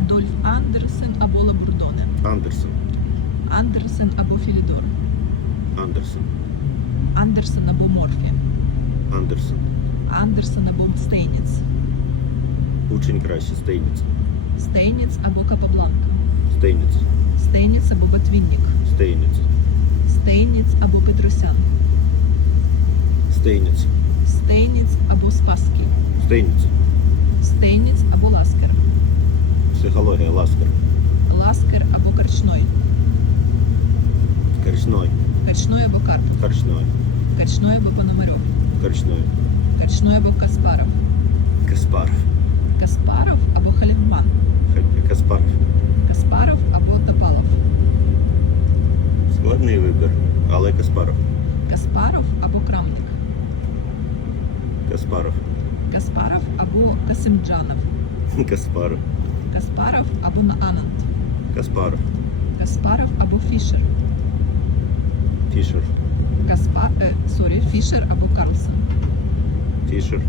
Адольф Андерсен або Лабурдоне. Андерсон. Андерсен або Філідор. Андерсон. Андерсен або Морфі. Андерсон. Андерсен або Стейніц. Учень краще. Стейниц. Стейніц або Капабланка. Стейниц. Стейніц або Ботвінник. Стейниц. Стейніц або Петросян. Стейниц. Стейніц або Спасський. Стейниц. Стейніц або Ласкер. Корчной. Карчной або Карпов. Корчной. Карчной або Пономарьов. Корчной. Карчной або Каспаров. Каспаров. Каспаров або Халігман. Ха- Каспаров. Каспаров або Топалов. Складний вибір, але Каспаров. Каспаров або Крамник. Каспаров. Каспаров або Касимджанов. Каспаров. Каспаров або Наанант. Каспаров. Каспаров або Фішер. Фішер. Каспа... Е, сорі, Фішер або Карлсон. Фішер.